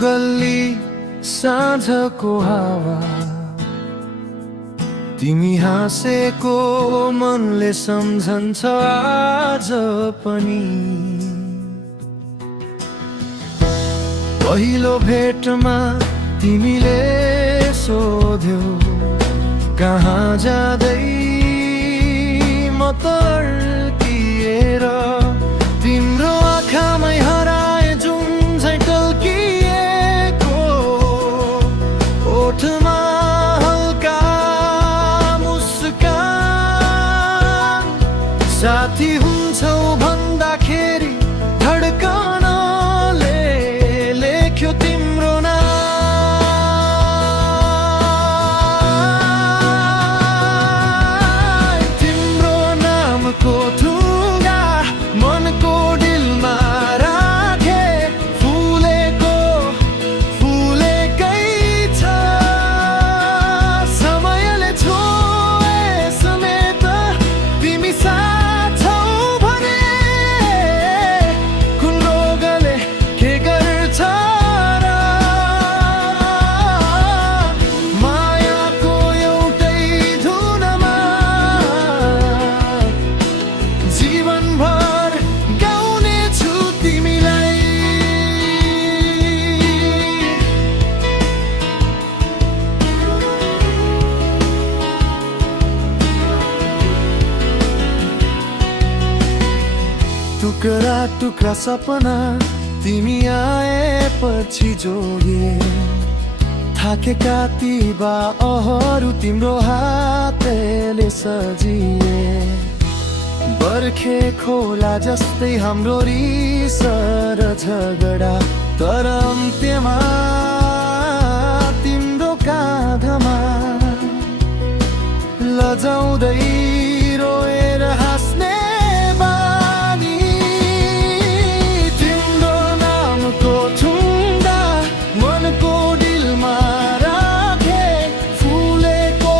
गल्ली साँझको हावा, तिमी हाँसेको मनले सम्झन्छ आज पनि। पहिलो भेटमा तिमीले सोध्यौ कहाँ जाँदै, म तर्किएर तिम्रो आँखामै हराए जुन झैँ टल्किएको। ओठमा हल्का मुस्कान, साथी हुन्छौ भन्दाखेरि धड्कनले लेख्यो तिम्रो नाम। तिम्रो नामको थुङ्गा मनको डिलमा राखे, फुलेको फुलेकै छ। समयले छोए समेत तिमी साथ छौ भने, कुन रोगले के गर्छ र। मायाको एउटै धुनमा जीवनभर गाउने छु तिमीलाई। टुक्रा टुक्रा सपना तिमी आएपछि जोगे, थाकेका ती बाहरू तिम्रो हातले सजिए। बर्खे खोला जस्तै हाम्रो रिस र झगडा, तर अन्त्यमा तिम्रो काँधमा लजाउँदै रोएर हाँस्ने बानी। तिम्रो नामको थुङ्गा मनको डिलमा राखे, फुलेको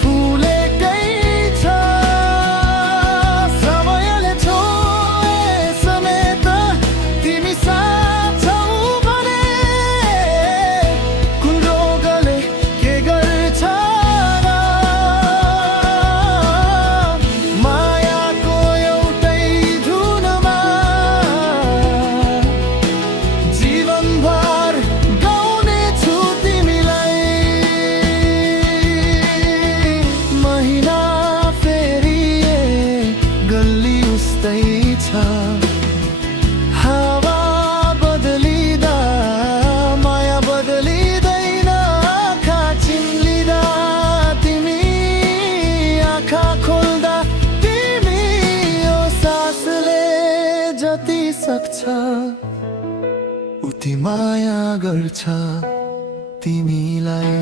फुलेकै छ। समयले छोए समेत तिमी साथ छौ भने, कुन रोगले के गर्छ र। मायाको एउटै धुनमा जीवनभर गाउने छु तिमीलाई। महिना फेरिए गल्ली उस्तै छ, हावा बदलिँदा माया बदलिँदैन। आँखा चिम्लिँदा तिमी, आँखा खोल्दा तिमी, यो सासले जति सक्छ उति माया गर्छ तिमीलाई।